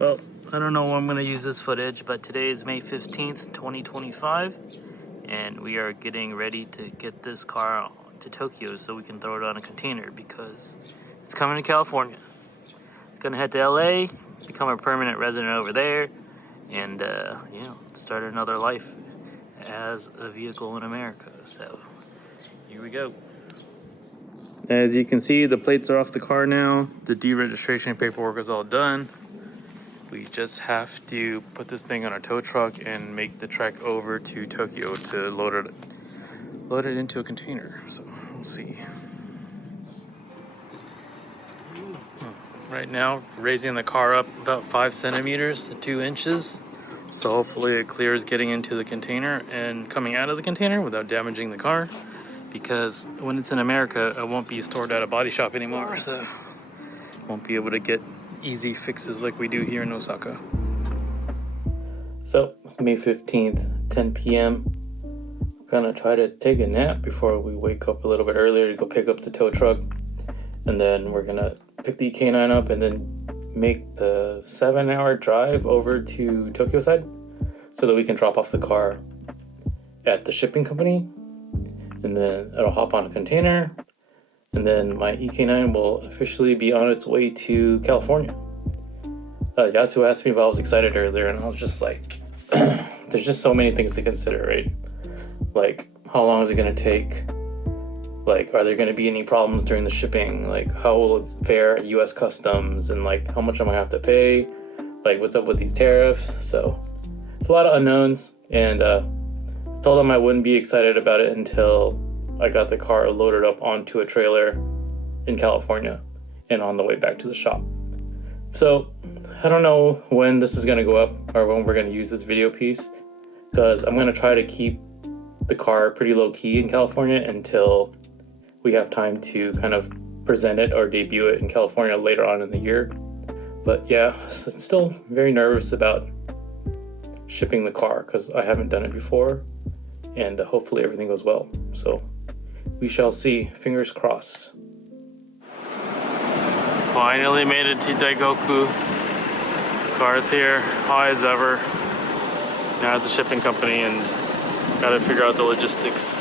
Well, I don't know when I'm going to use this footage, but today is May 15th, 2025, and we are getting ready to get this car to Tokyo so we can throw it on a container because it's coming to California. It's going to head to LA, become a permanent resident over there, and start another life as a vehicle in America. So here we go. As you can see, the plates are off the car now. The deregistration paperwork is all done. We just have to put this thing on a tow truck and make the trek over to Tokyo to load it into a container. So we'll see. Right now, raising the car up about 5 centimeters to 2 inches. So hopefully it clears getting into the container and coming out of the container without damaging the car. Because when it's in America, it won't be stored at a body shop anymore. So won't be able to get easy fixes like we do here in Osaka. So it's May 15th, 10 p.m. I'm gonna try to take a nap before we wake up a little bit earlier to go pick up the tow truck. And then we're gonna pick the EK9 up and then make the 7-hour drive over to Tokyo side so that we can drop off the car at the shipping company. And then it'll hop on a container. And then my EK9 will officially be on its way to California. Yasu asked me if I was excited earlier, and I was just like, there's just so many things to consider, right? Like, how long is it going to take? Like, are there going to be any problems during the shipping? Like, how will it fare at US Customs? And like, how much am I going to have to pay? Like, what's up with these tariffs? So, it's a lot of unknowns, and I told him I wouldn't be excited about it until I got the car loaded up onto a trailer in California and on the way back to the shop. So I don't know when this is going to go up or when we're going to use this video piece, because I'm going to try to keep the car pretty low key in California until we have time to kind of present it or debut it in California later on in the year. But yeah, it's still very nervous about shipping the car because I haven't done it before, and hopefully everything goes well. So we shall see. Fingers crossed. Finally made it to Daikoku. Car's here, high as ever. Now at the shipping company and gotta figure out the logistics.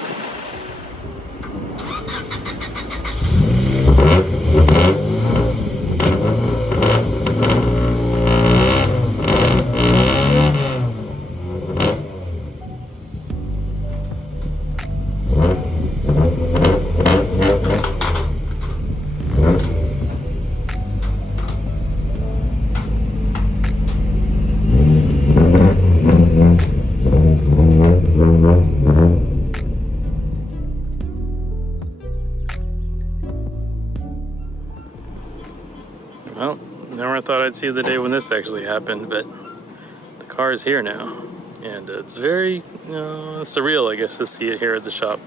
Well, never thought I'd see the day when this actually happened, but the car is here now. And it's very surreal, I guess, to see it here at the shop.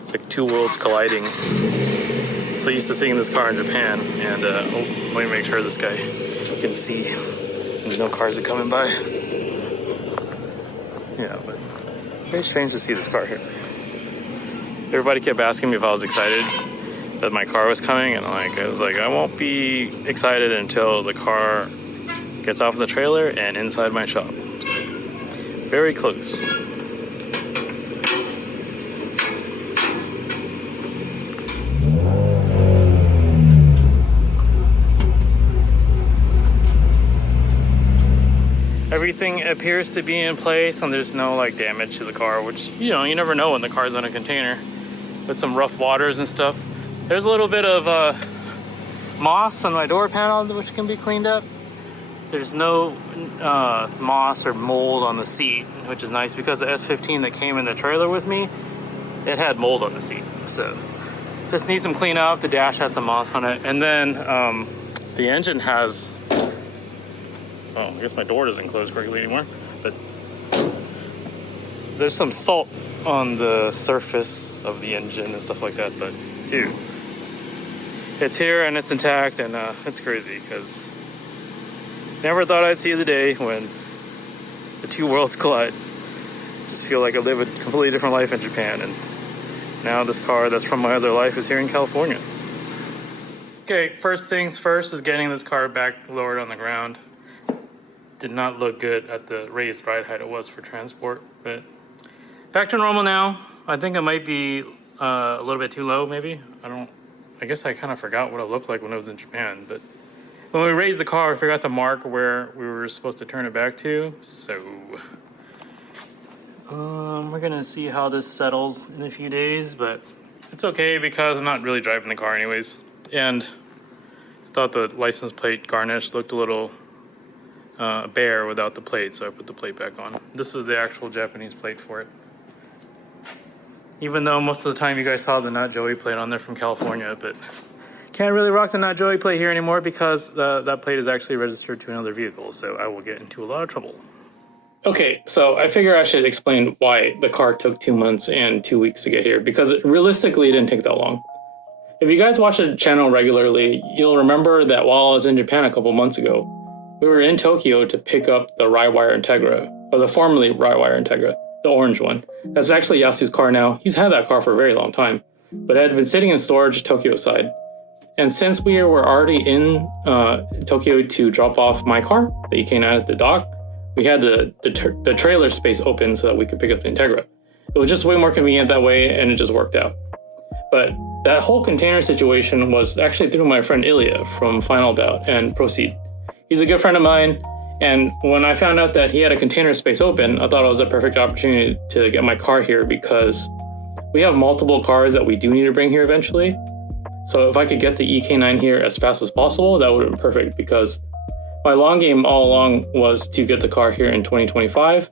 It's like two worlds colliding. So used to seeing this car in Japan, and let me make sure this guy can see. There's no cars are coming by. Yeah, but very strange to see this car here. Everybody kept asking me if I was excited that my car was coming, and I was like, I won't be excited until the car gets off the trailer and inside my shop. So, very close. Everything appears to be in place, and there's no like damage to the car, which you never know when the car's on a container with some rough waters and stuff. There's a little bit of moss on my door panel which can be cleaned up. There's no moss or mold on the seat, which is nice because the S15 that came in the trailer with me, it had mold on the seat. So just needs some clean up. The dash has some moss on it. And then the engine has, I guess my door doesn't close correctly anymore, but there's some salt on the surface of the engine and stuff like that. But dude, it's here and it's intact, and it's crazy because never thought I'd see the day when the two worlds collide. Just feel like I live a completely different life in Japan, and now this car that's from my other life is here in California. Okay, first things first is getting this car back lowered on the ground. did not look good at the raised ride height it was for transport, but back to normal now. I think it might be a little bit too low, maybe. I guess I kind of forgot what it looked like when I was in Japan, but when we raised the car, I forgot to mark where we were supposed to turn it back to, so we're gonna see how this settles in a few days, but it's okay because I'm not really driving the car anyways, and I thought the license plate garnish looked a little bare without the plate, so I put the plate back on. This is the actual Japanese plate for it. Even though most of the time you guys saw the Not Joey plate on there from California, but can't really rock the Not Joey plate here anymore because that plate is actually registered to another vehicle, so I will get into a lot of trouble. Okay, so I figure I should explain why the car took 2 months and 2 weeks to get here, because realistically it didn't take that long. If you guys watch the channel regularly, you'll remember that while I was in Japan a couple months ago, we were in Tokyo to pick up the Raiwire Integra, or the formerly Raiwire Integra, the orange one. That's actually Yasu's car now. He's had that car for a very long time, but it had been sitting in storage Tokyo side. And since we were already in Tokyo to drop off my car, the EK9 at the dock, we had the trailer space open so that we could pick up the Integra. It was just way more convenient that way, and it just worked out. But that whole container situation was actually through my friend Ilya from Final Bout and Proceed. He's a good friend of mine, and when I found out that he had a container space open, I thought it was a perfect opportunity to get my car here because we have multiple cars that we do need to bring here eventually. So if I could get the EK9 here as fast as possible, that would have been perfect, because my long game all along was to get the car here in 2025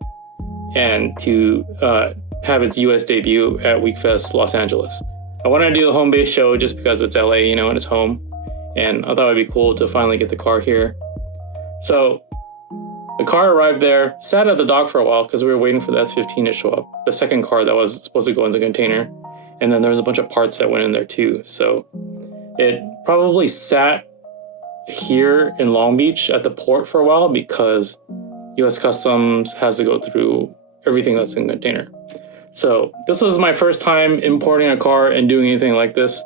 and to have its US debut at WeekFest Los Angeles. I wanted to do a home base show just because it's LA, you know, and it's home. And I thought it'd be cool to finally get the car here. So the car arrived there, sat at the dock for a while because we were waiting for the S15 to show up, the second car that was supposed to go in the container. And then there was a bunch of parts that went in there too. So it probably sat here in Long Beach at the port for a while because US Customs has to go through everything that's in the container. So this was my first time importing a car and doing anything like this.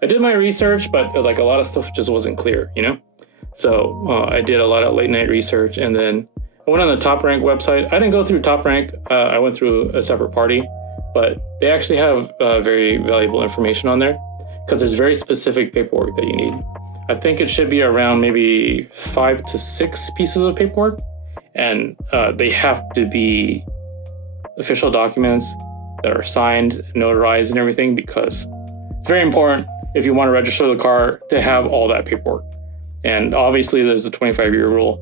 I did my research, but like a lot of stuff just wasn't clear, you know? So I did a lot of late night research, and then I went on the Top Rank website. I didn't go through Top Rank. I went through a separate party, but they actually have very valuable information on there because there's very specific paperwork that you need. I think it should be around maybe 5 to 6 pieces of paperwork, and they have to be official documents that are signed, notarized, and everything, because it's very important if you want to register the car to have all that paperwork. And obviously there's a 25-year rule.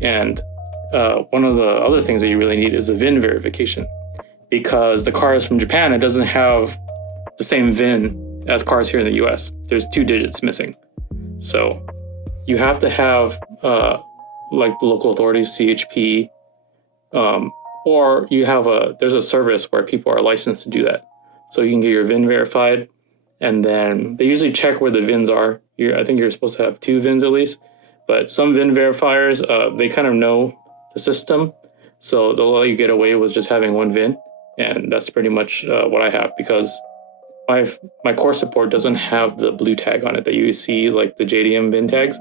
And one of the other things that you really need is a VIN verification, because the car is from Japan. It doesn't have the same VIN as cars here in the US. There's 2 digits missing. So you have to have like the local authorities, CHP, or you have there's a service where people are licensed to do that. So you can get your VIN verified, and then they usually check where the VINs are. I think you're supposed to have 2 VINs at least, but some VIN verifiers, they kind of know the system, so they'll let you get away with just having 1 VIN, and that's pretty much what I have, because my core support doesn't have the blue tag on it that you see, like the JDM VIN tags.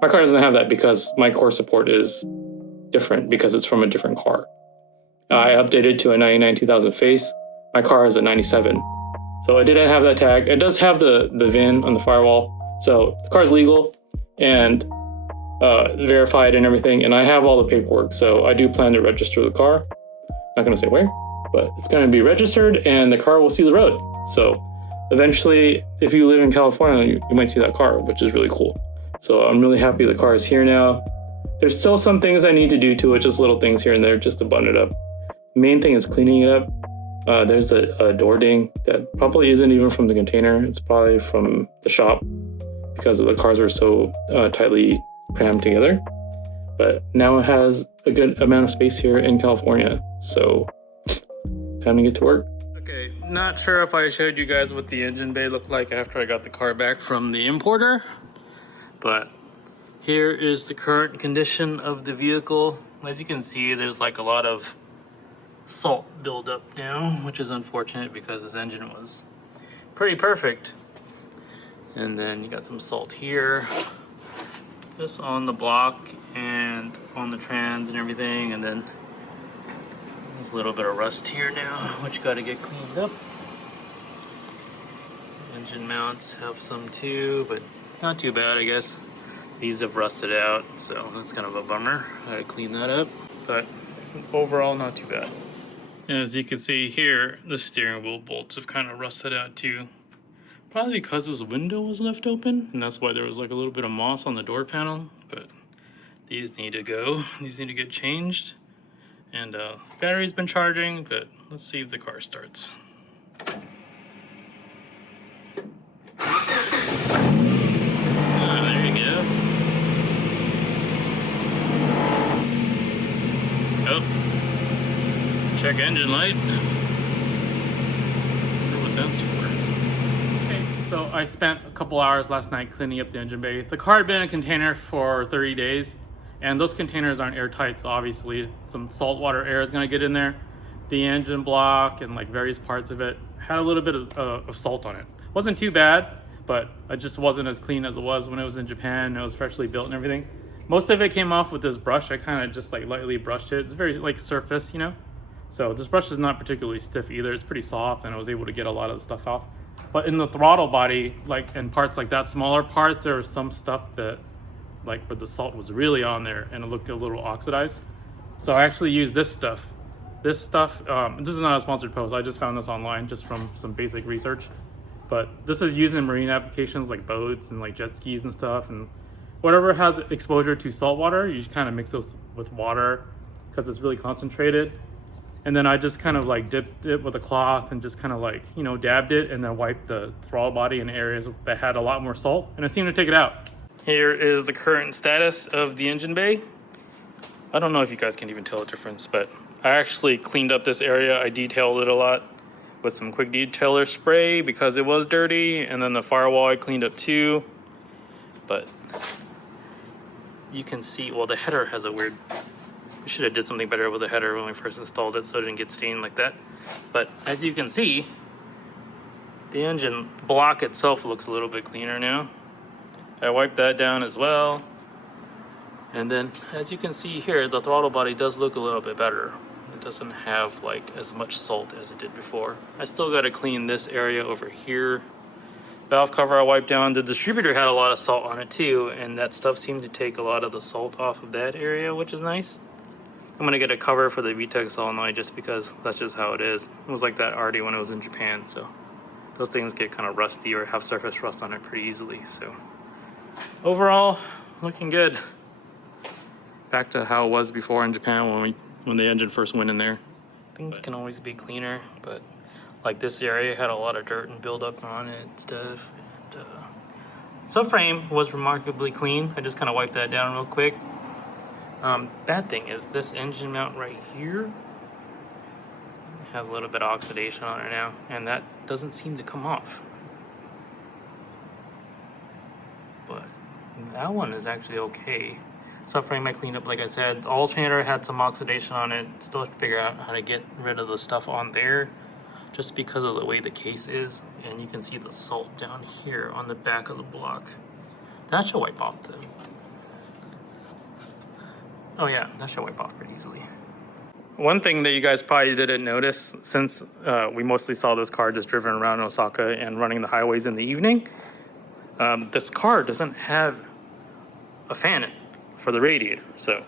My car doesn't have that because my core support is different because it's from a different car. I updated to a 99 2000 face. My car is a 97. So it didn't have that tag. It does have the VIN on the firewall. So the car's legal and verified and everything. And I have all the paperwork. So I do plan to register the car. Not going to say where, but it's going to be registered and the car will see the road. So eventually, if you live in California, you might see that car, which is really cool. So I'm really happy the car is here now. There's still some things I need to do to it, just little things here and there, just to button it up. The main thing is cleaning it up. There's a door ding that probably isn't even from the container. It's probably from the shop because the cars were so tightly crammed together. But now it has a good amount of space here in California. So time to get to work. Okay, not sure if I showed you guys what the engine bay looked like after I got the car back from the importer, but here is the current condition of the vehicle. As you can see, there's like a lot of salt buildup now, which is unfortunate because this engine was pretty perfect. And then you got some salt here. just on the block and on the trans and everything, and then there's a little bit of rust here now, which got to get cleaned up. Engine mounts have some too, but not too bad, I guess. These have rusted out, so that's kind of a bummer. Gotta clean that up, but overall not too bad. And as you can see here, the steering wheel bolts have kind of rusted out too. Probably because this window was left open, and that's why there was like a little bit of moss on the door panel, but these need to go. These need to get changed. And battery's been charging, but let's see if the car starts. There you go. Oh, check engine light. I wonder what that's for. Okay, so I spent a couple hours last night cleaning up the engine bay. The car had been in a container for 30 days, and those containers aren't airtight, so obviously some saltwater air is going to get in there. The engine block and like various parts of it had a little bit of salt on it. Wasn't too bad, but it just wasn't as clean as it was when it was in Japan. It was freshly built and everything. Most of it came off with this brush. I kind of just like lightly brushed it. It's very like surface, you know? So this brush is not particularly stiff either. It's pretty soft, and I was able to get a lot of the stuff off. But in the throttle body, like in parts like that, smaller parts, there was some stuff that like where the salt was really on there and it looked a little oxidized. So I actually used this stuff. This stuff, this is not a sponsored post. I just found this online just from some basic research. But this is used in marine applications like boats and like jet skis and stuff. And whatever has exposure to salt water, you kind of mix those with water because it's really concentrated. And then I just kind of like dipped it with a cloth and just kind of like, you know, dabbed it and then wiped the throttle body in areas that had a lot more salt. And it seemed to take it out. Here is the current status of the engine bay. I don't know if you guys can even tell the difference, but I actually cleaned up this area. I detailed it a lot with some quick detailer spray because it was dirty, and then the firewall I cleaned up too. But you can see, well, the header has a weird, we should have did something better with the header when we first installed it so it didn't get stained like that. But as you can see, the engine block itself looks a little bit cleaner now. I wiped that down as well. And then as you can see here, the throttle body does look a little bit better. It doesn't have like as much salt as it did before. I still got to clean this area over here. Valve cover I wiped down. The distributor had a lot of salt on it too, and that stuff seemed to take a lot of the salt off of that area, which is nice. I'm gonna get a cover for the VTEC solenoid just because that's just how it is. It was like that already when I was in Japan, so those things get kind of rusty or have surface rust on it pretty easily. So overall, looking good. Back to how it was before in Japan when the engine first went in there. Things can always be cleaner, but like this area had a lot of dirt and buildup on it and stuff. And subframe was remarkably clean. I just kind of wiped that down real quick. Bad thing is this engine mount right here has a little bit of oxidation on it now, and that doesn't seem to come off. But that one is actually okay. Subframe I cleaned up, like I said. The alternator had some oxidation on it. Still have to figure out how to get rid of the stuff on there just because of the way the case is. And you can see the salt down here on the back of the block. That should wipe off though. Oh yeah, that should wipe off pretty easily. One thing that you guys probably didn't notice, since we mostly saw this car just driven around Osaka and running the highways in the evening, this car doesn't have a fan for the radiator. So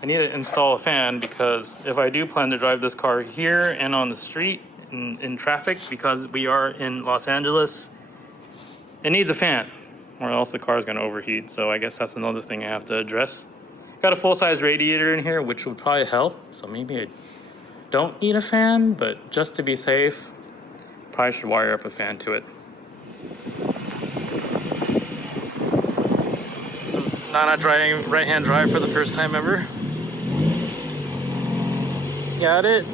I need to install a fan because if I do plan to drive this car here and on the street in traffic, because we are in Los Angeles, it needs a fan or else the car is going to overheat. So I guess that's another thing I have to address. Got a full-size radiator in here, which would probably help. So maybe I don't need a fan, but just to be safe, probably should wire up a fan to it. Not driving right-hand drive for the first time ever. Got it.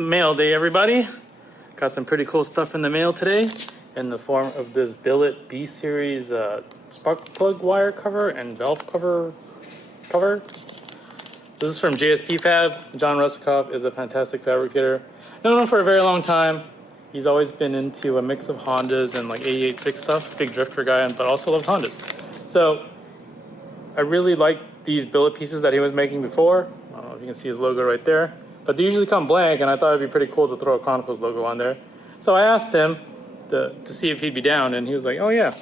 Mail day, everybody. Got some pretty cool stuff in the mail today in the form of this billet B series spark plug wire cover and valve cover. This is from JSP Fab. John Rusikoff is a fantastic fabricator. Known him for a very long time. He's always been into a mix of Hondas and like 886 stuff. Big drifter guy, but also loves Hondas. So I really like these billet pieces that he was making before. I don't know if you can see his logo right there. But they usually come blank, and I thought it'd be pretty cool to throw a Chronicles logo on there. So I asked him to see if he'd be down, and he was like, oh yeah,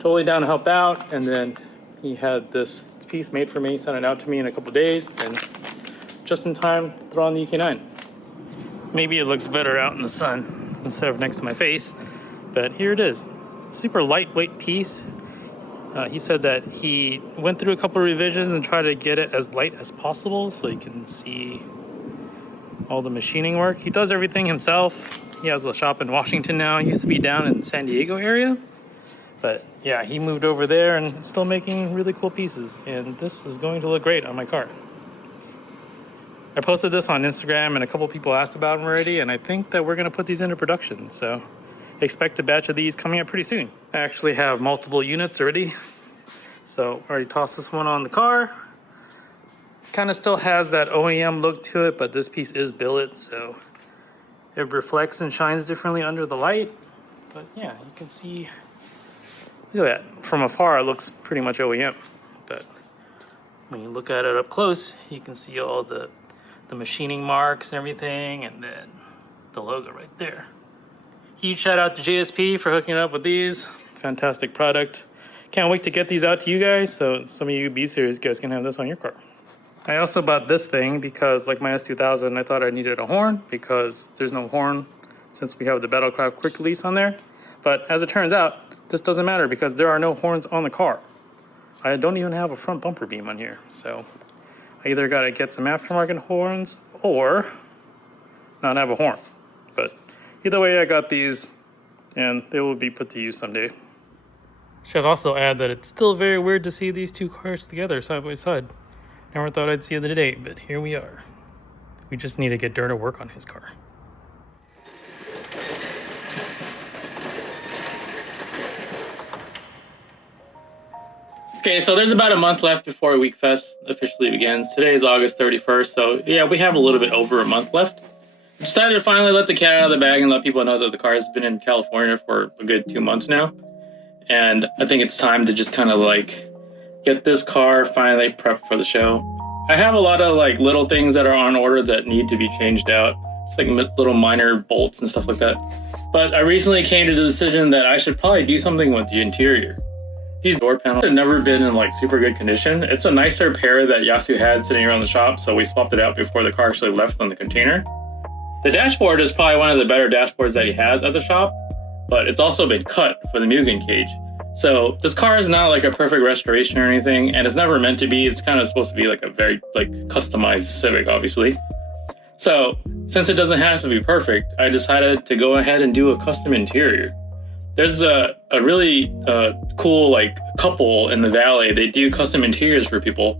totally down to help out. And then he had this piece made for me, sent it out to me in a couple days, and just in time to throw on the EK9. Maybe it looks better out in the sun instead of next to my face, but here it is. Super lightweight piece. He said that he went through a couple of revisions and tried to get it as light as possible so you can see all the machining work. He does everything himself. He has a shop in Washington now. He used to be down in San Diego area. But yeah, he moved over there and still making really cool pieces. And this is going to look great on my car. I posted this on Instagram and a couple people asked about them already. And I think that we're gonna put these into production. So expect a batch of these coming up pretty soon. I actually have multiple units already. So I already tossed this one on the car. Kind of still has that OEM look to it, but this piece is billet, so it reflects and shines differently under the light. But yeah, you can see, look at that. From afar, it looks pretty much OEM, but when you look at it up close, you can see all the machining marks and everything, and then the logo right there. Huge shout out to JSP for hooking up with these. Fantastic product. Can't wait to get these out to you guys, so some of you B-Series guys can have this on your car. I also bought this thing because, like my S2000, I thought I needed a horn because there's no horn since we have the Battlecraft quick release on there. But as it turns out, this doesn't matter because there are no horns on the car. I don't even have a front bumper beam on here. So I either got to get some aftermarket horns or not have a horn. But either way, I got these and they will be put to use someday. Should also add that it's still very weird to see these two cars together side by side. Never thought I'd see the day, but here we are. We just need to get Dirt to work on his car. Okay, so there's about a month left before WeekFest officially begins. Today is August 31st, so yeah, we have a little bit over a month left. I decided to finally let the cat out of the bag and let people know that the car has been in California for a good 2 months now. And I think it's time to just kind of like get this car finally prepped for the show. I have a lot of like little things that are on order that need to be changed out. Just like little minor bolts and stuff like that. But I recently came to the decision that I should probably do something with the interior. These door panels have never been in like super good condition. It's a nicer pair that Yasu had sitting around the shop, so we swapped it out before the car actually left on the container. The dashboard is probably one of the better dashboards that he has at the shop, but it's also been cut for the Mugen cage. So this car is not like a perfect restoration or anything, and it's never meant to be. It's kind of supposed to be like a very like customized Civic, obviously. So since it doesn't have to be perfect, I decided to go ahead and do a custom interior. There's a really cool like couple in the Valley. They do custom interiors for people,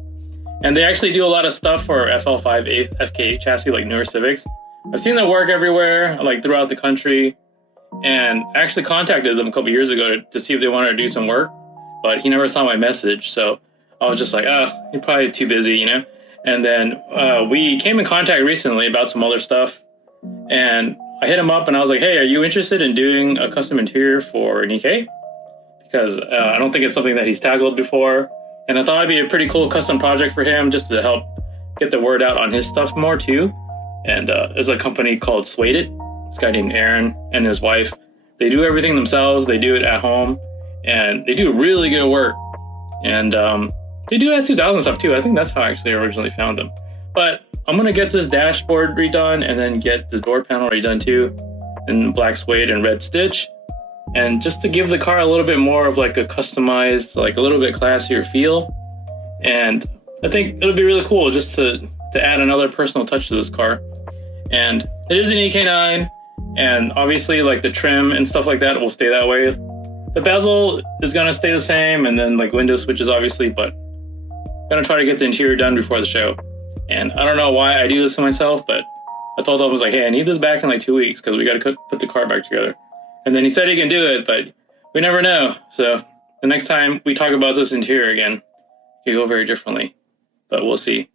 and they actually do a lot of stuff for FL5 FK8 chassis, like newer Civics. I've seen their work everywhere, like throughout the country. And I actually contacted them a couple years ago to see if they wanted to do some work, but he never saw my message. So I was just like, oh, you're probably too busy, you know? And then we came in contact recently about some other stuff. And I hit him up and I was like, hey, are you interested in doing a custom interior for an EK? Because I don't think it's something that he's tackled before. And I thought it'd be a pretty cool custom project for him just to help get the word out on his stuff more too. And there's a company called Suede It. This guy named Aaron and his wife. They do everything themselves. They do it at home. And they do really good work. And they do S2000 stuff too. I think that's how I actually originally found them. But I'm going to get this dashboard redone and then get this door panel redone too. In black suede and red stitch. And just to give the car a little bit more of like a customized, like a little bit classier feel. And I think it'll be really cool just to add another personal touch to this car. And it is an EK9. And obviously like the trim and stuff like that will stay that way. The bezel is going to stay the same, and then like window switches obviously, but I'm going to try to get the interior done before the show. And I don't know why I do this to myself, but I told him, I was like, hey, I need this back in like 2 weeks because we got to put the car back together. And then he said he can do it, but we never know. So the next time we talk about this interior again, it could go very differently, but we'll see.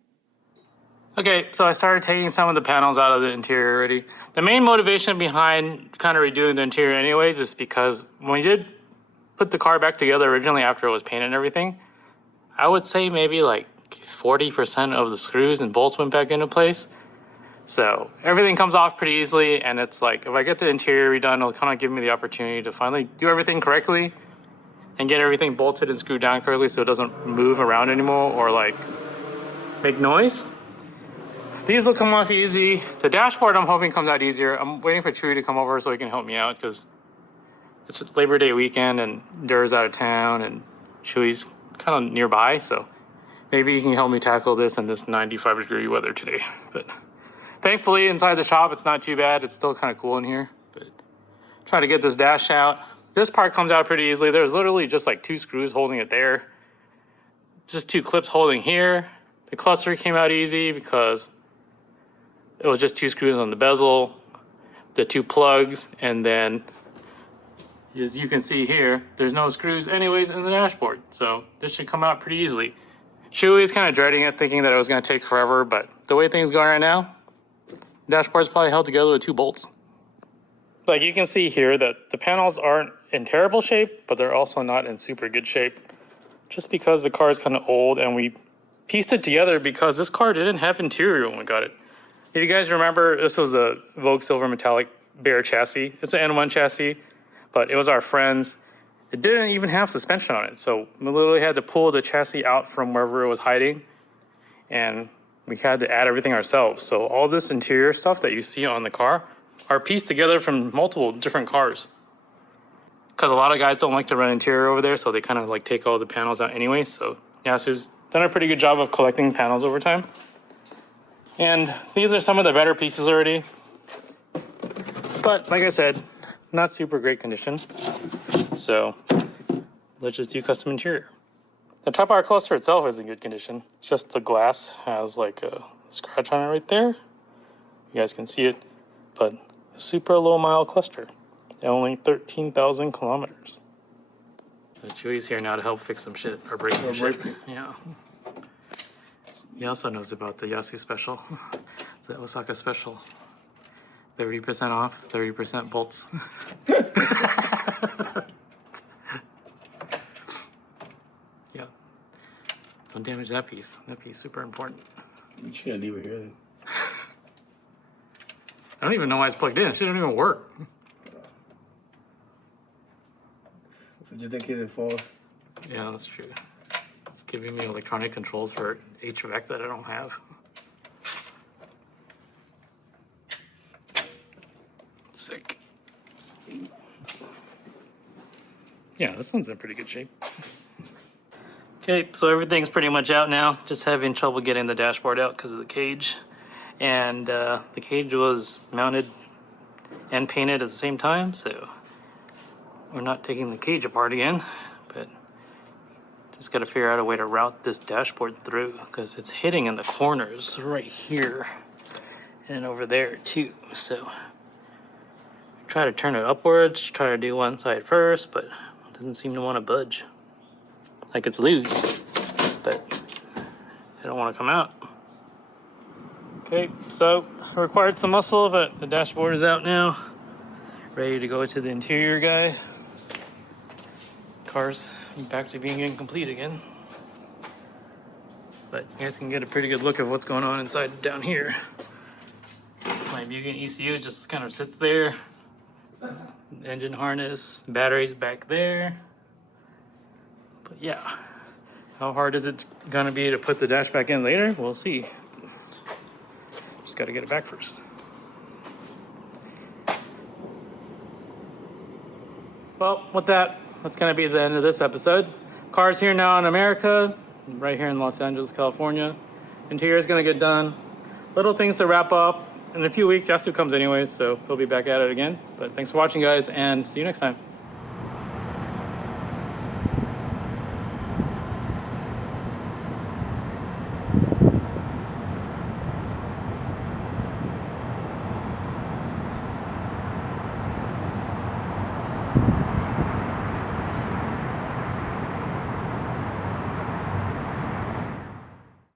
Okay, so I started taking some of the panels out of the interior already. The main motivation behind kind of redoing the interior anyways is because when we did put the car back together originally after it was painted and everything, I would say maybe like 40% of the screws and bolts went back into place. So everything comes off pretty easily, and it's like if I get the interior redone, it'll kind of give me the opportunity to finally do everything correctly and get everything bolted and screwed down correctly so it doesn't move around anymore or like make noise. These will come off easy. The dashboard I'm hoping comes out easier. I'm waiting for Chuy to come over so he can help me out because it's Labor Day weekend and Dur's out of town and Chuy's kind of nearby, so maybe he can help me tackle this in this 95-degree weather today. But thankfully, inside the shop, it's not too bad. It's still kind of cool in here, but try to get this dash out. This part comes out pretty easily. There's literally just like 2 screws holding it there. Just 2 clips holding here. The cluster came out easy because it was just 2 screws on the bezel, the 2 plugs, and then as you can see here, there's no screws anyways in the dashboard. So this should come out pretty easily. Chuy is kind of dreading it, thinking that it was going to take forever, but the way things going right now, the dashboard's probably held together with 2 bolts. Like you can see here that the panels aren't in terrible shape, but they're also not in super good shape. Just because the car is kind of old and we pieced it together because this car didn't have interior when we got it. If you guys remember, this was a Vogue Silver Metallic Bear chassis. It's an N1 chassis, but it was our friend's. It didn't even have suspension on it. So we literally had to pull the chassis out from wherever it was hiding, and we had to add everything ourselves. So all this interior stuff that you see on the car are pieced together from multiple different cars. Because a lot of guys don't like to run interior over there, so they kind of like take all the panels out anyway. So Yasu's done a pretty good job of collecting panels over time. And these are some of the better pieces already. But like I said, not super great condition. So let's just do custom interior. The Type R cluster itself is in good condition. It's just the glass has like a scratch on it right there. You guys can see it, but super low mile cluster. Only 13,000 kilometers. So Chuy's here now to help fix some shit or break some shit. Yeah. He also knows about the Yasu special, the Osaka special. 30% off, 30% bolts. Yeah. Don't damage that piece. That piece is super important. You shouldn't leave it here then. I don't even know why it's plugged in. It shouldn't even work. So just in case it falls. Yeah, that's true. It's giving me electronic controls for HVAC that I don't have. Sick. Yeah, this one's in pretty good shape. Okay, so everything's pretty much out now. Just having trouble getting the dashboard out because of the cage. And the cage was mounted and painted at the same time, so we're not taking the cage apart again, but just got to figure out a way to route this dashboard through because it's hitting in the corners right here and over there too. So try to turn it upwards, try to do one side first, but it doesn't seem to want to budge. Like it's loose, but I don't want to come out. Okay, so required some muscle, but the dashboard is out now. Ready to go to the interior guy. Car's back to being incomplete again. But you guys can get a pretty good look of what's going on inside down here. My Mugen ECU just kind of sits there. Engine harness, batteries back there. But yeah, how hard is it gonna be to put the dash back in later? We'll see. Just gotta get it back first. Well, with that, that's gonna be the end of this episode. Car's here now in America, right here in Los Angeles, California. Interior is gonna get done. Little things to wrap up. In a few weeks, Yasu comes anyways, so he'll be back at it again. But thanks for watching, guys, and see you next time.